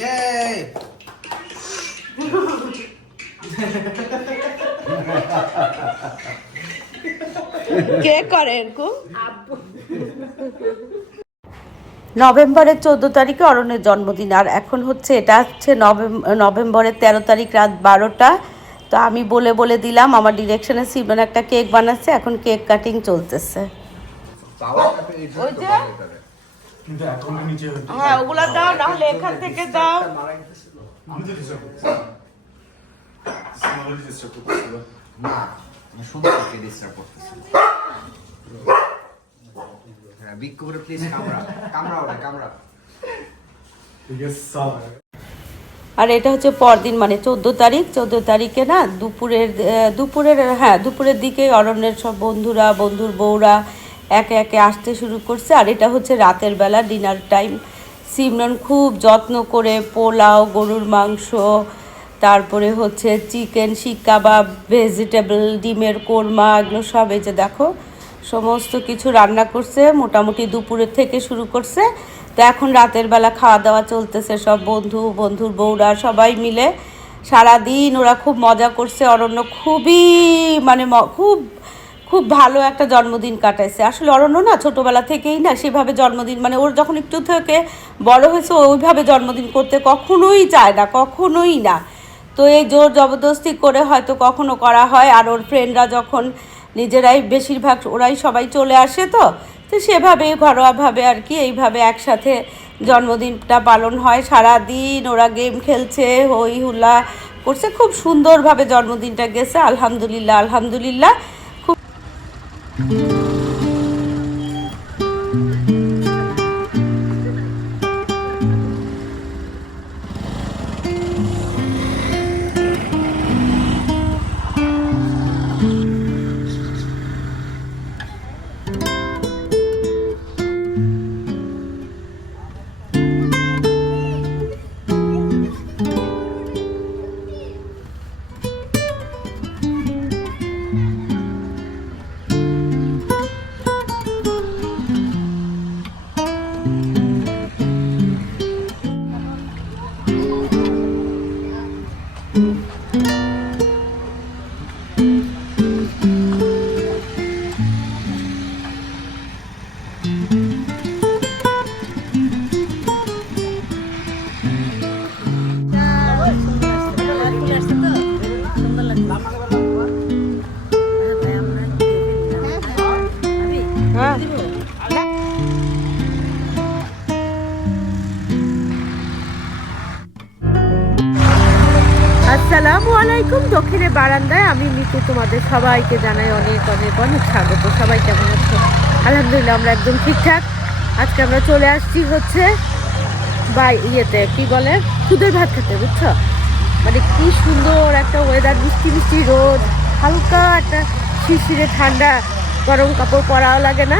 Yay! কে করে এরকম? নভেম্বরের চোদ্দ তারিখে অরণ্যের জন্মদিন আর এখন হচ্ছে এটা হচ্ছে নভেম্বর নভেম্বরেরের তেরো তারিখ রাত বারোটা। তো আমি বলে বলে দিলাম আমার ডিরেকশনে সিমন একটা কেক বানাচ্ছে এখন কেক কাটিং চলতেছে। ওই যে? কিন্তু এখন নিচে হ্যাঁ ওগুলা দাও নাহলে এখান থেকে দাও। আমি তো ডিস্টার্ব করছি। স্মলে ডিস্টার্ব করছিল না আমি সুন্দরকে ডিস্টার্ব করতেছি হ্যাঁ বিক্ষু করে প্লিজ কামরা কামরা ওটা কামরা ঠিক আছে স্যার আর এটা হচ্ছে পরদিন মানে চোদ্দ তারিখ চোদ্দ তারিখে না দুপুরের দুপুরের হ্যাঁ দুপুরের দিকে অরণ্যের সব বন্ধুরা বন্ধুর বউরা একে একে আসতে শুরু করছে। আর এটা হচ্ছে রাতের বেলা ডিনার টাইম সিমরন খুব যত্ন করে পোলাও, গরুর মাংস, তারপরে হচ্ছে চিকেন শিক কাবাব ভেজিটেবল ডিমের কোরমা, এগুলো সব এই যে দেখো, সমস্ত কিছু রান্না করছে। মোটামুটি দুপুরের থেকে শুরু করছে। তো এখন রাতের বেলা খাওয়া দাওয়া চলতেছে, সব বন্ধু, বন্ধুর বউরা সবাই মিলে। সারাদিন ওরা খুব মজা করছে। অরণ্য খুবই মানে খুব খুব ভালো একটা জন্মদিন কাটাইছে। আসলে অরণ্য না ছোটোবেলা থেকেই না সেভাবে জন্মদিন মানে ওর যখন একটু থেকে বড় হয়েছে ওইভাবে জন্মদিন করতে কখনোই চায় না, কখনোই না। তো এই জোর জবরদস্তি করে হয়তো কখনো করা হয়, আর ওর ফ্রেন্ডরা যখন নিজেরাই বেশিরভাগ ওরাই সবাই চলে আসে তো তো সেভাবে ঘরোয়াভাবে আর কি এইভাবে একসাথে জন্মদিনটা পালন হয়। সারা দিন ওরা গেম খেলছে, হই হুল্লা করছে, খুব সুন্দরভাবে জন্মদিনটা গেছে, আলহামদুলিল্লাহ আলহামদুলিল্লাহ। খুব মিতু তোমাদের সবাইকে জানাই অনেক অনেক অনেক স্বাগত। সবাই কেমন আছো? আলহামদুলিল্লাহ, আমরা একদম ঠিকঠাক। আজকে আমরা চলে আসছি হচ্ছে বাই ইয়েতে, কি বলে? খুদের ভাত খেতে, বুঝছ? মানে কি সুন্দর একটা ওয়েদার মিষ্টি মিষ্টি রোদ, হালকা একটা শিশিরে ঠান্ডা গরম কাপড় পরাও লাগে না?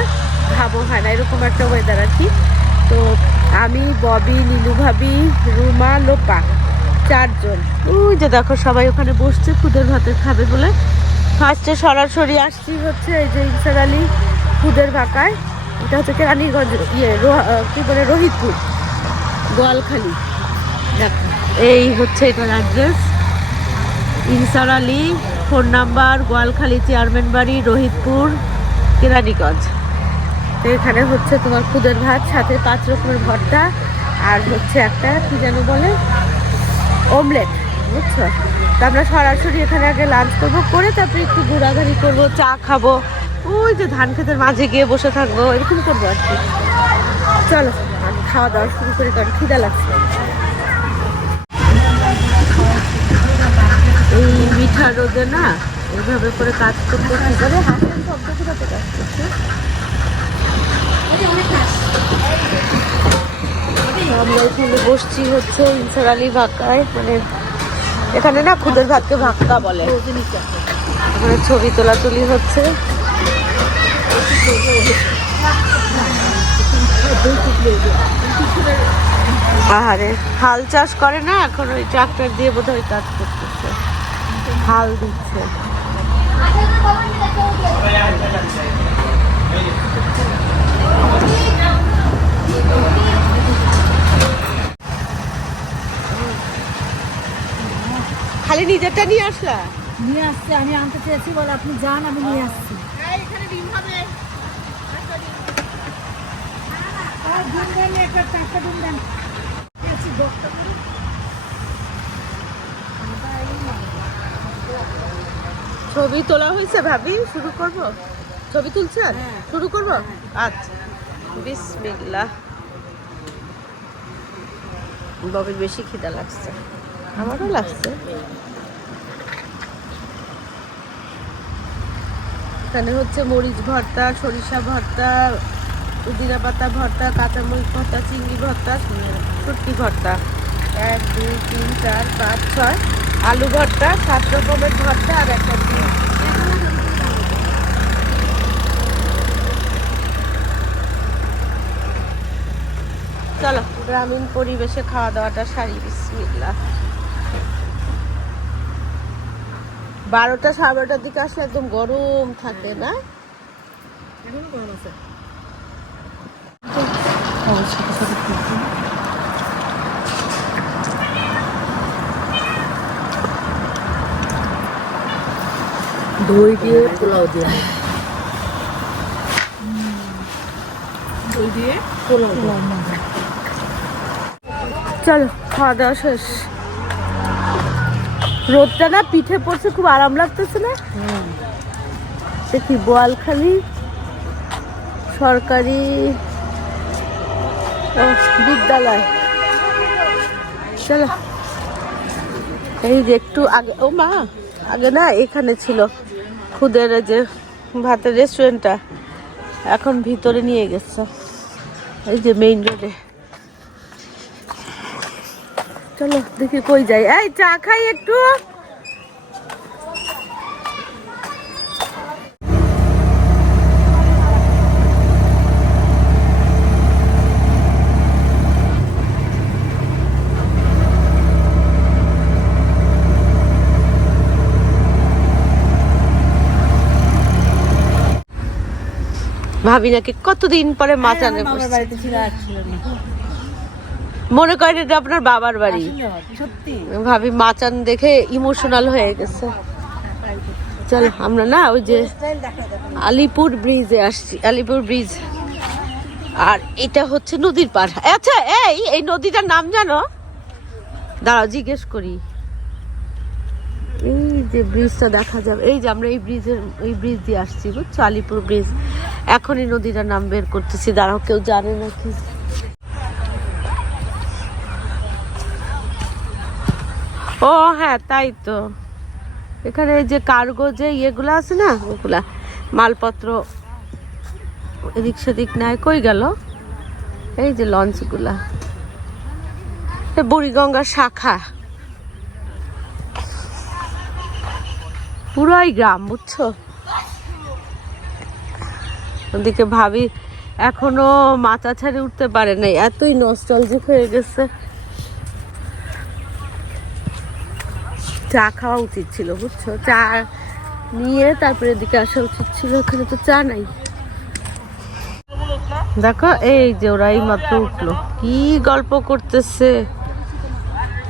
ঘামও হয় না, এরকম একটা ওয়েদার আর কি। তো আমি, ববি, নীলু ভাবি, রুমা, লোপা। চারজন। ওই যে দেখো সবাই ওখানে বসছে, খুদের ভাতে খাবে বলে। ফার্স্টে সরাসরি আসছি হচ্ছে এই যে ইনসার আলী খুদের ভাকায়। এটা হচ্ছে কেরানীগঞ্জ ইয়ে কি বলে, রোহিতপুর, গোয়ালখালি। দেখো, এই হচ্ছে এটার address Insar Ali phone number Goalkhali chairman বাড়ি, রোহিতপুর কেরানীগঞ্জ এখানে হচ্ছে তোমার খুদের ভাত, সাথে পাঁচ রকমের ভর্তা, আর হচ্ছে একটা কি যেন বলে অমলেট বুঝছ? তো আমরা সরাসরি এখানে আগে লাঞ্চ করব, করে তারপরে একটু ঘোরাঘুরি করব, চা খাব। ওই যে ধান ক্ষেতের মাঝে গিয়ে বসে থাকব, এরকম করব আর কি। চলো খাওয়া দাওয়া শুরু করি, কারণ খিদা লাগছে। এই মিঠা রোদে না, এইভাবে করে কাজ করতে কি করে হাসেন শব্দ কোথাতে কাজ করছে। আমরা এখানে বসছি হচ্ছে ইনসার আলী ভাক্কায় মানে এখানে না খুদের ভাতকে ভাক্কা বলে। এখানে ছবি তোলাতুলি হচ্ছে। আহারে, হাল চাষ করে না, এখন ওই ট্রাক্টর দিয়ে বোধহয় কাজ করতেছে। হাল দিচ্ছে। খালি নিজেরটা নিয়ে আসলা? নিয়ে আসছে আমি আনতে চেয়েছি বলে আপনি যান আমি নিয়ে আসছি। ছবি তোলা হয়েছে ভাবি? শুরু করব? ছবি তুলছেন? শুরু করব? আচ্ছা। বিসমিল্লাহ। ববির বেশি খিদা লাগছে। আমারও লাগছে। এখানে হচ্ছে মরিচ ভর্তা, সরিষা ভর্তা, পুদিনা পাতা ভর্তা, কাঁচামরিচ ভর্তা, চিংড়ি ভর্তা, শুটকি ভর্তা। এক, দুই, তিন, চার, পাঁচ, ছয়। আলু ভর্তা, সাত রকমের ভর্তা আর একটা চলো, গ্রামীণ পরিবেশে খাওয়া দাওয়াটা সারি বিসমিল্লা বারোটা সাড়ে বারোটার দিকে আসলে একদম গরম থাকে না? দই দিয়ে পোলাও দিয়ে। দই দিয়ে পোলাও পোলাও। চলো খাওয়া দাওয়া শেষ। রোদটা না পিঠে পড়ছে, খুব আরাম লাগতেছে না? সে বোয়ালখালি? সরকারি বিদ্যালয়। চলো। এই যে একটু আগে, ও মা, আগে না এখানে ছিল, খুদের যে ভাতের রেস্টুরেন্টটা এখন ভিতরে নিয়ে গেছে। এই যে মেইন রোডে চলো দেখি কই যাই। এই চা খাই একটু। ভাবি নাকি কতদিন পরে আমার বসছে? বাড়িতে ছিল না। মনে করেন এটা আপনার বাবার বাড়ি। ভাবি মাচান দেখে ইমোশনাল হয়ে গেছে। চল আমরা না ওই যে আলিপুর ব্রিজে আসছি আলিপুর ব্রিজ আর এটা হচ্ছে নদীর পার। আচ্ছা এই এই নদীটার নাম জানো? দাঁড়াও জিজ্ঞেস করি। এই যে ব্রিজটা দেখা যাবে। এই যে আমরা এই ব্রিজের এই ব্রিজ দিয়ে আসছি বুঝছ? আলিপুর ব্রিজ এখনই নদীটার নাম বের করতেছি। দাঁড়াও কেউ জানে নাকি? ও হ্যাঁ তাই তো। এখানে যে কার্গো যে ইয়েগুলো আছে না, ওগুলা মালপত্র এদিক সেদিক নেয়, কই গেল? এই যে লঞ্চগুলা। এ বুড়িগঙ্গার শাখা। পুরোই গ্রাম, বুঝছ? ওদিকে ভাবি এখনও মাথা ছাড়ে উঠতে পারে নাই, এতই নস্টালজিক হয়ে গেছে। চা খাওয়া উচিত ছিল, বুঝছ? চা নিয়ে তারপরে এদিকে আসা উচিত ছিল, ওখানে তো চা নাই। দেখো, এই যে ওরা এই মাত্র উঠল। কি গল্প করতেছে?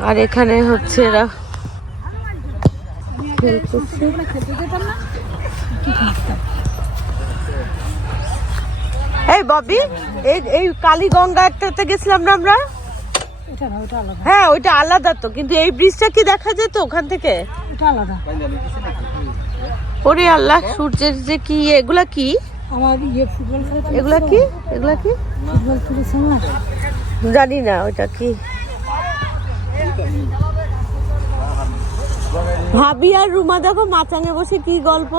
আর এখানে হচ্ছে এরা এই ববি, এই এই কালীগঙ্গা একটাতে গেছিলাম না আমরা? হ্যাঁ ওইটা আলাদা তো কিন্তু এই ব্রিজটা কি দেখা যেত ওখান থেকে? আলাদা। ওরে আল্লাহ সূর্যের যে কি এগুলা কি? আমার ইয়ে ফুটবল এগুলা কি? এগুলা কি? ফুটবল আমার জানি না ওইটা কি? ভাবি আর রুমা দেখো মাচাঙে বসে কি গল্প?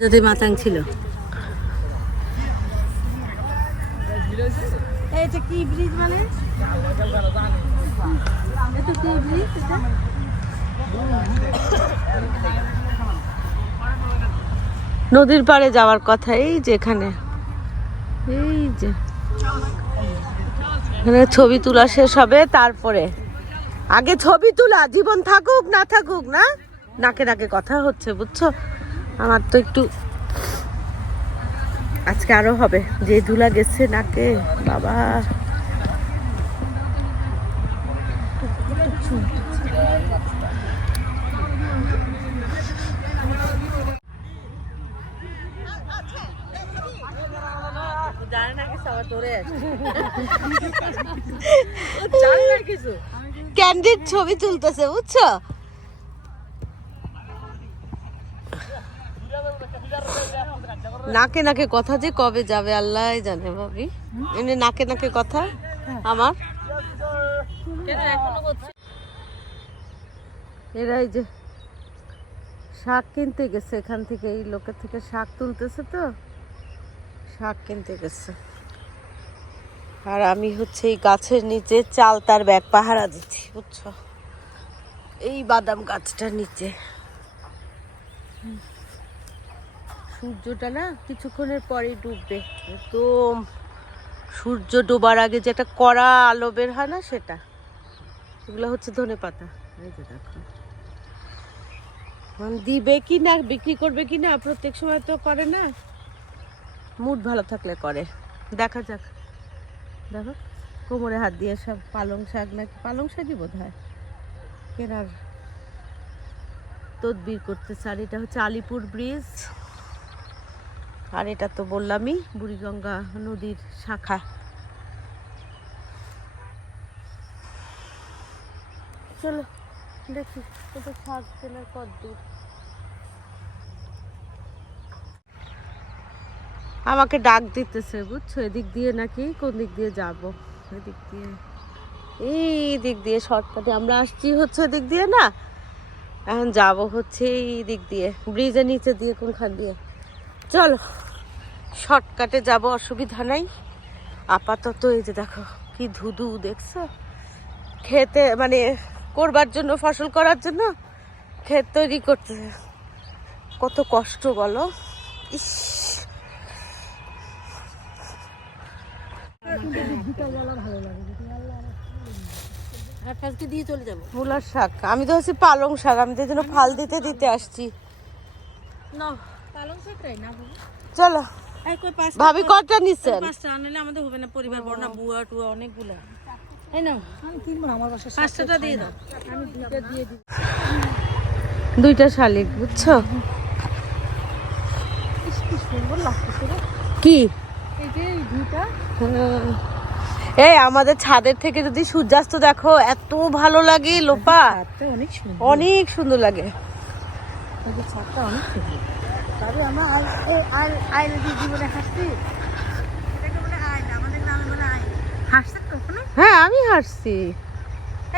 যদি মাতাং ছিল। এটা কি ব্রিজ মানে? এটা কি ব্রিজ এটা? নদীর পাড়ে যাওয়ার কথা এই যে এখানে। এই যে। এখানে ছবি তোলা শেষ হবে তারপরে। আগে ছবি তোলা জীবন থাকুক না থাকুক না? নাকে নাকে কথা হচ্ছে বুঝছ? আমার তো একটু আজকে আরও হবে। যে ধুলা গেছে নাকে বাবা। ক্যান্ডিড ছবি তুলতেছে বুঝছ? নাকে নাকে কথা যে কবে যাবে, আল্লাহ জানে ভাবি। এমনি নাকে নাকে কথা? আমার? এরাই যে শাক কিনতে গেছে, এখান থেকে এই লোকের থেকে শাক তুলতেছে তো, শাক কিনতে গেছে। আর আমি হচ্ছে এই গাছের নিচে চাল তার ব্যাগ পাহারা দিচ্ছি, বুঝছ? এই বাদাম গাছটার নিচে হুম। সূর্যটা না কিছুক্ষণের পরেই ডুববে। একদম সূর্য ডোবার আগে যে একটা কড়া আলো বের হয় না সেটা। এগুলো হচ্ছে ধনে পাতা। দেখো। দিবে কি না বিক্রি করবে কি না, প্রত্যেক সময় তো করে না। মুড ভালো থাকলে করে। দেখা যাক। দেখো, কোমরে হাত দিয়ে সব পালং শাক নাকি, পালং শাকই বোধ হয় কেনার তদবির করতে আর এটা হচ্ছে আলিপুর ব্রিজ। আর এটা তো বললামই বুড়িগঙ্গা নদীর শাখা। চলো, দেখি কোথাও শাক কেনার কত দূর আমাকে ডাক দিতেছে, বুঝছ? এদিক দিয়ে নাকি কোন দিক দিয়ে যাব? এদিক দিয়ে। এই দিক দিয়ে শর্টকাটে আমরা আসছি হচ্ছে এদিক দিয়ে না? এখন যাব হচ্ছে এই দিক দিয়ে। ব্রিজের নিচে দিয়ে কোনখান দিয়ে? চলো শর্টকাটে যাব অসুবিধা নাই। আপাতত এই যে দেখো কি ধুধু দেখছ? খেতে মানে করবার জন্য ফসল করার জন্য ক্ষেত তৈরি করতে কত কষ্ট বলো। ইস। দিয়ে চলে যাব। মূলার শাক। আমি তো হচ্ছে পালং শাক আমি তো জন্য ফাল দিতে দিতে আসছি। না চলো। এই কই পাঁচ ভাবি কটা নিচ্ছেন পাঁচটা আনলে আমাদের হবে না পরিবার বড় না বুয়া টুয়া অনেকগুলা। দুইটা দিয়ে দিই। দুইটা শালিক বুঝছ? কি এই যে এই দুইটা। হুম। এই আমাদের ছাদের থেকে যদি সূর্যাস্ত দেখো এত ভালো লাগে লোপা। অনেক সুন্দর। অনেক সুন্দর লাগে। ছাদটা অনেক সুন্দর। তবে আমরা আই এই আই আইলে দিয়ে জীবনে হাসছি আইল আইল হ্যাঁ আমি হাসছি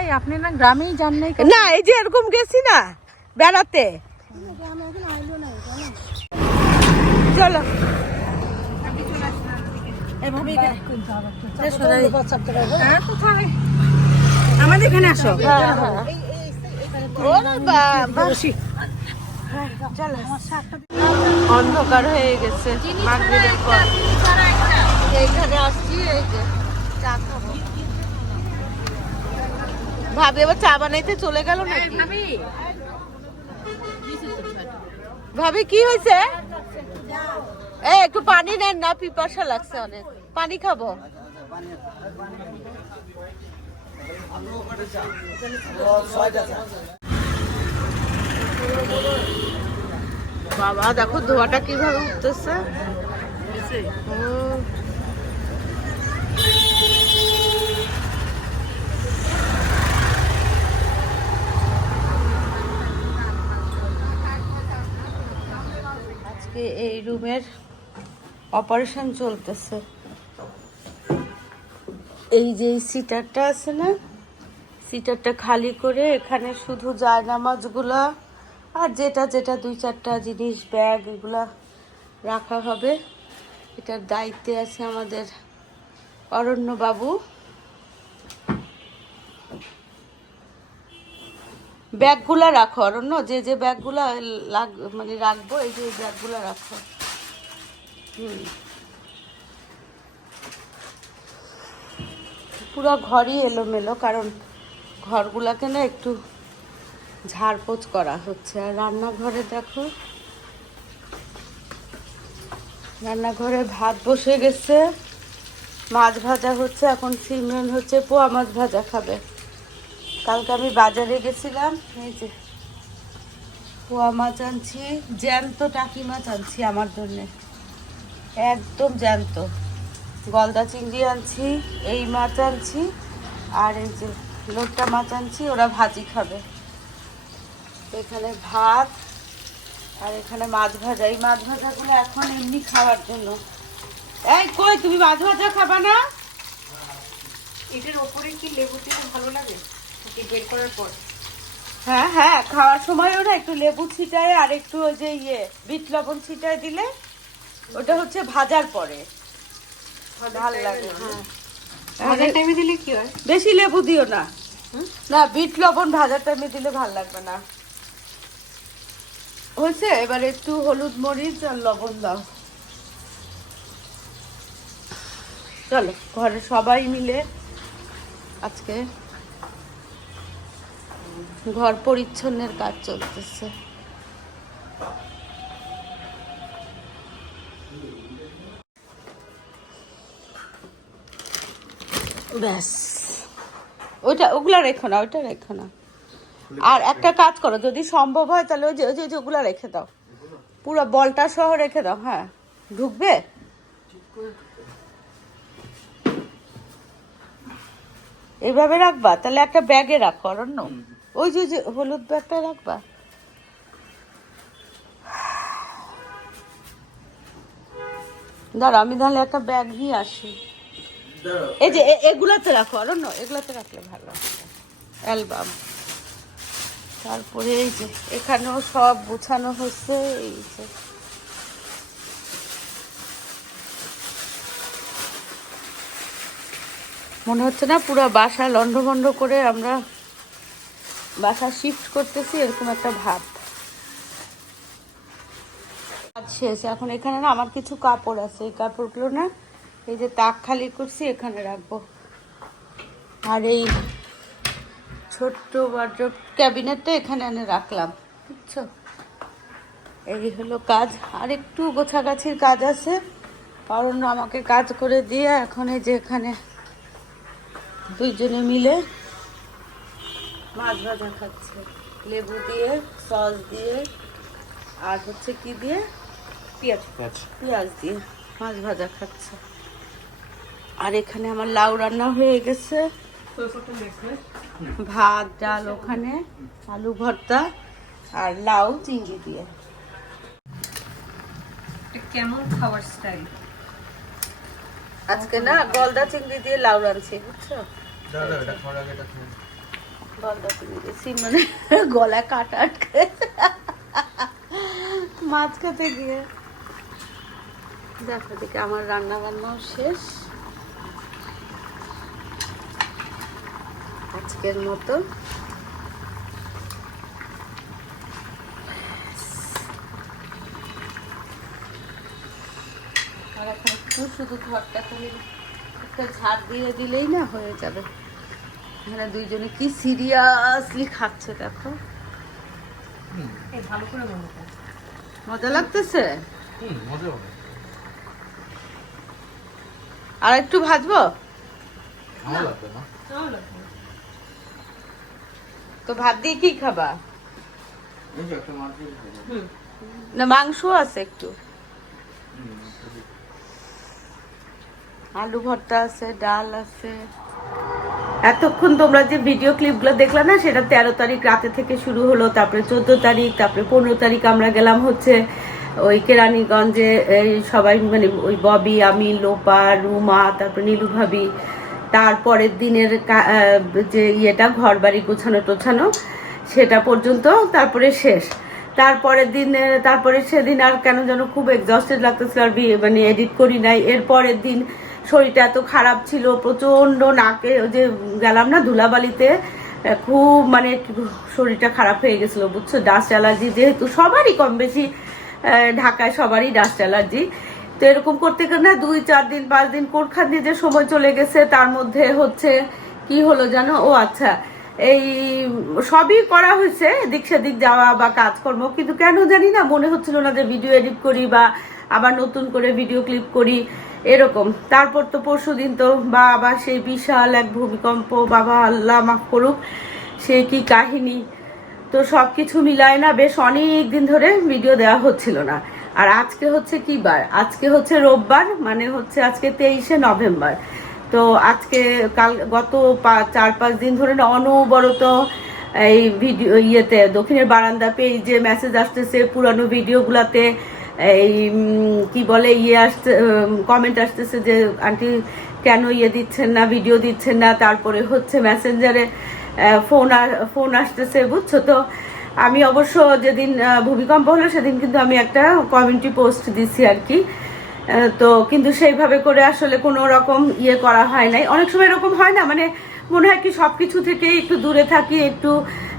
এই আপনি না গ্রামেই যান নাই না এই যে এরকম গেছি না বেড়াতে আইলো চলো হ্যাঁ আমাদের এখানে আসো হ্যাঁ, হ্যাঁ। অন্ধকার হয়ে গেছে। এইখানে আসছি ভাবি, এবার চা বানাইতে চলে গেল নাকি? ভাবি, কি হয়েছে? এ একটু পানি নেন না, পিপাসা লাগছে অনেক। পানি খাব? বাবা দেখো ধোয়াটা কীভাবে উঠতেছে। আজকে এই রুমের অপারেশন চলতেছে। এই যে সিটারটা আছে না সিটারটা খালি করে এখানে শুধু যায় নামাজগুলা আর যেটা যেটা দুই চারটা জিনিস, ব্যাগ এগুলা রাখা হবে। এটার দায়িত্বে আছে আমাদের অরণ্য বাবু ব্যাগগুলা রাখো অরণ্য, যে যে ব্যাগগুলা লাগ মানে রাখব, এই যে ব্যাগগুলা রাখো। হুম। পুরো ঘরই এলোমেলো, কারণ ঘরগুলাকে না একটু ঝাড়পোছ করা হচ্ছে। আর রান্নাঘরে দেখো, রান্নাঘরে ভাত বসে গেছে। মাছ ভাজা হচ্ছে, এখন সিমরন হচ্ছে, পোয়া মাছ ভাজা খাবে। কালকে আমি বাজারে গেছিলাম, এই যে পোয়া মাছ আনছি, জ্যান্ত টাকি মাছ আনছি আমার জন্যে। একদম জ্যান্ত। গলদা চিংড়ি আনছি, এই মাছ আনছি, আর এই যে লোটটা মাছ আনছি, ওরা ভাজি খাবে। এখানে ভাত আর এখানে মাছ ভাজা। এই মাছ ভাজাগুলো এখন এমনি খাওয়ার জন্য। এই কই তুমি মাছ ভাজা খাবা না? এটার ওপরে কি লেবু দিলে ভালো লাগে? ওকে বের করার পর? হ্যাঁ হ্যাঁ খাওয়ার সময় ওরা একটু লেবু ছিটায় আর একটু ওই যে ইয়ে বিট লবণ ছিটায় দিলে ওটা হচ্ছে ভাজার পরে। ভালো লাগে। হ্যাঁ। ভাজার টাইমে দিলে কি হয়? বেশি লেবু দিও না। না বিট লবণ ভাজার টাইমে দিলে ভালো লাগবে না। হয়েছে? এবার একটু হলুদ মরিচ আর লবণ দাও। চলো, ঘরে সবাই মিলে আজকে ঘর পরিচ্ছন্নের কাজ চলতেছে। ব্যাস। ওইটা, ওগুলা রেখো না, ওইটা রেখো না। আর একটা কাজ করো যদি সম্ভব হয় তাহলে ওই যে ওই যে- ওগুলা রেখে দাও। পুরো বলটা সহ রেখে দাও হ্যাঁ। ঢুকবে? এইভাবে রাখবা? তাহলে একটা ব্যাগে রাখো অরণ্য। ওই যে যে হলুদ ব্যাগটা রাখবা। দাঁড়া আমি তাহলে একটা ব্যাগ নিয়ে আসি। এই যে এগুলাতে রাখো অরণ্য এগুলাতে রাখলে ভালো। অ্যালবাম। তারপরে এই যে এখানেও সব গোছানো হচ্ছে, এই যে। মনে হচ্ছে না পুরো বাসা লন্ডভন্ড করে আমরা বাসা শিফট করতেছি, এরকম একটা ভাব। কাজ শেষ। এখন এখানে না আমার কিছু কাপড় আছে। এই কাপড়গুলো না এই যে তাক খালি করছি, এখানে রাখব। আর এই ছোট্ট ওয়ার্ড্রপ ক্যাবিনেটটা এখানে এনে রাখলাম বুঝছ? এই হলো কাজ। আর একটু গোছাগাছির কাজ আছে। অরণ্য আমাকে কাজ করে দিয়ে এখন এই যে এখানে দুইজনে মিলে মাছ ভাজা খাচ্ছে। লেবু দিয়ে সস দিয়ে আর হচ্ছে কি দিয়ে? পেঁয়াজ। পেঁয়াজ দিয়ে মাছ ভাজা খাচ্ছে। আর এখানে আমার লাউ রান্না হয়ে গেছে। ভাত ডাল ওখানে আলু ভর্তা আর লাউ চিংড়ি দিয়ে। কেমন খাওয়ার স্টাইল আজকে না গলদা চিংড়ি দিয়ে লাউ রাঁধছি বুঝছ? দাও দাও এটা খাওয়ার আগে এটা খাও গলদা চিংড়ি দিয়ে মানে গলায় কাটা আটকে। মাছ খেতে গিয়ে। দেখো দেখে আমার রান্না বান্নাও শেষ। আজকের মতো। আর এখন একটু শুধু ঘরটা খালি একটা ঝাড় দিয়ে দিলেই না হয়ে যাবে। এখানে দুইজনে কি সিরিয়াসলি খাচ্ছে দেখো। এই ভালো করে কর। মজা লাগতেছে? আর একটু ভাজবো? লাগবে না। তো ভাত দিয়ে কি খাবা। না মাংস আছে একটু। আলু ভর্তা আছে ডাল আছে। এতক্ষণ তোমরা যে ভিডিও ক্লিপগুলো দেখলা না সেটা তেরো তারিখ রাতে থেকে শুরু হলো তারপরে চোদ্দ তারিখ তারপরে পনেরো তারিখ আমরা গেলাম হচ্ছে ওই কেরানীগঞ্জে এই সবাই মানে ওই ববি আমি লোপা রুমা তারপরে নীলু ভাবি তারপরের দিনের যে ইয়েটা ঘর বাড়ি গোছানো টোছানো, সেটা পর্যন্ত তারপরে শেষ। তারপরের দিন, তারপরে সেদিন আর কেন যেন খুব এক্সস্টেড লাগতেছিল আর মানে এডিট করি নাই। এর পরের দিন শরীরটা এত খারাপ ছিল প্রচণ্ড নাকে যে গেলাম না ধুলাবালিতে, খুব মানে শরীরটা খারাপ হয়ে গেছিল, বুঝছ? ডাস্ট অ্যালার্জি যেহেতু সবারই কম বেশি ঢাকায় সবারই ডাস্ট অ্যালার্জি তো এরকম করতে গেলে না দুই, চার দিন, পাঁচ দিন কোরখান দিয়ে যে সময় চলে গেছে, তার মধ্যে হচ্ছে কি হলো জানো? ও আচ্ছা এই সবই করা হয়েছে, এদিক সেদিক যাওয়া বা কাজকর্ম, কিন্তু কেন জানি না, মনে হচ্ছিল না যে ভিডিও এডিট করি বা আবার নতুন করে ভিডিও ক্লিপ করি, এরকম। তারপর তো পরশু দিন তো বা আবার সেই বিশাল এক ভূমিকম্প, বাবা আল্লাহ মাফ করুক, সে কি কাহিনী? তো সব কিছু মিলায় না, বেশ অনেক দিন ধরে ভিডিও দেওয়া হচ্ছিল না। আর আজকে হচ্ছে কি বার? আজকে হচ্ছে রোববার মানে হচ্ছে আজকে তেইশে নভেম্বর। তো আজকে কাল, গত চার, পাঁচ দিন ধরে অনবরত এই ভিডিও, ইয়েতে, দক্ষিণের বারান্দা পেজে মেসেজ আসতেছে, পুরানো ভিডিওগুলাতে এই কি বলে ইয়ে আসতে কমেন্ট আসতেছে যে, আন্টি, কেন ইয়ে দিচ্ছেন না ভিডিও দিচ্ছেন না? তারপরে হচ্ছে মেসেঞ্জারে ফোন ফোন আসতেছে, বুঝছ? তো আমি অবশ্য যেদিন ভূমিকম্প হলো সেদিন কিন্তু আমি একটা কমিউনিটি পোস্ট দিছি আর কি। তো কিন্তু সেইভাবে করে আসলে কোনো রকম ইয়ে করা হয় নাই। অনেক সময় এরকম হয় না মানে মনে হয় কি সব কিছু থেকে একটু দূরে থাকি, একটু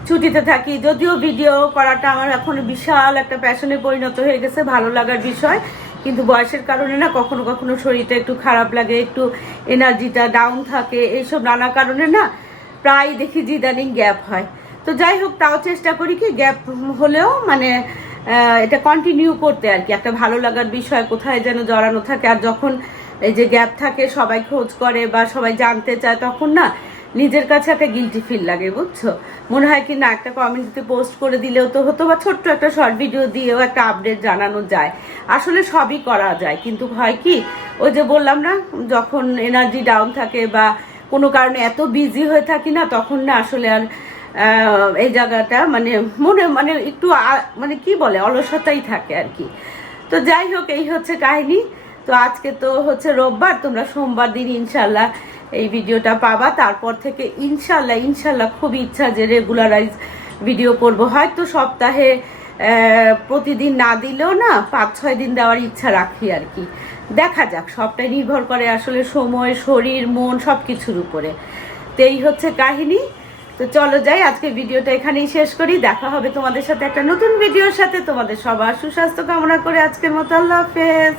ছুটিতে থাকি। যদিও ভিডিও করাটা আমার এখন বিশাল একটা প্যাশনে পরিণত হয়ে গেছে, ভালো লাগার বিষয়। কিন্তু বয়সের কারণে না কখনো কখনো শরীরটা একটু খারাপ লাগে, একটু এনার্জিটা ডাউন থাকে। এইসব নানা কারণে না প্রায় দেখি যে ইদানিং গ্যাপ হয়। তো যাই হোক, তাও চেষ্টা করি কি গ্যাপ হলেও মানে এটা কন্টিনিউ করতে আর কি। একটা ভালো লাগার বিষয়, কোথায় যেন জড়ানো থাকে। আর যখন এই যে গ্যাপ থাকে, সবাই খোঁজ করে বা সবাই জানতে চায়, তখন না নিজের কাছে একটা গিলটি ফিল লাগে, বুঝছ? মনে হয় কি না, একটা কমিউনিটিতে পোস্ট করে দিলেও তো হতো, বা ছোট্ট একটা শর্ট ভিডিও দিয়েও একটা আপডেট জানানো যায়। আসলে সবই করা যায়, কিন্তু হয় কি, ওই যে বললাম না, যখন এনার্জি ডাউন থাকে বা কোনো কারণে এত বিজি হয়ে থাকি না, তখন না আসলে আর এই জায়গাটা মানে মনে মানে একটু মানে কি বলে, অলসতাই থাকে আর কি। তো যাই হোক, এই হচ্ছে কাহিনী। তো আজকে তো হচ্ছে রোববার, তোমরা সোমবার দিন ইনশাল্লাহ এই ভিডিওটা পাবা। তারপর থেকে ইনশাল্লাহ ইনশাল্লাহ খুব ইচ্ছা যে রেগুলারাইজ ভিডিও করব। হয়তো সপ্তাহে প্রতিদিন না দিলেও না, পাঁচ, ছয় দিন দেওয়ার ইচ্ছা রাখি আর কি। দেখা যাক, সবটাই নির্ভর করে আসলে সময়, শরীর, মন সব কিছুর উপরে। তো এই হচ্ছে কাহিনী। তো চলো যাই আজকে ভিডিওটা এখানেই শেষ করি। দেখা হবে তোমাদের সাথে একটা নতুন ভিডিওর সাথে। তোমাদের সবার সুস্বাস্থ্য কামনা করে আজকের মতো আল্লাহ হাফেজ।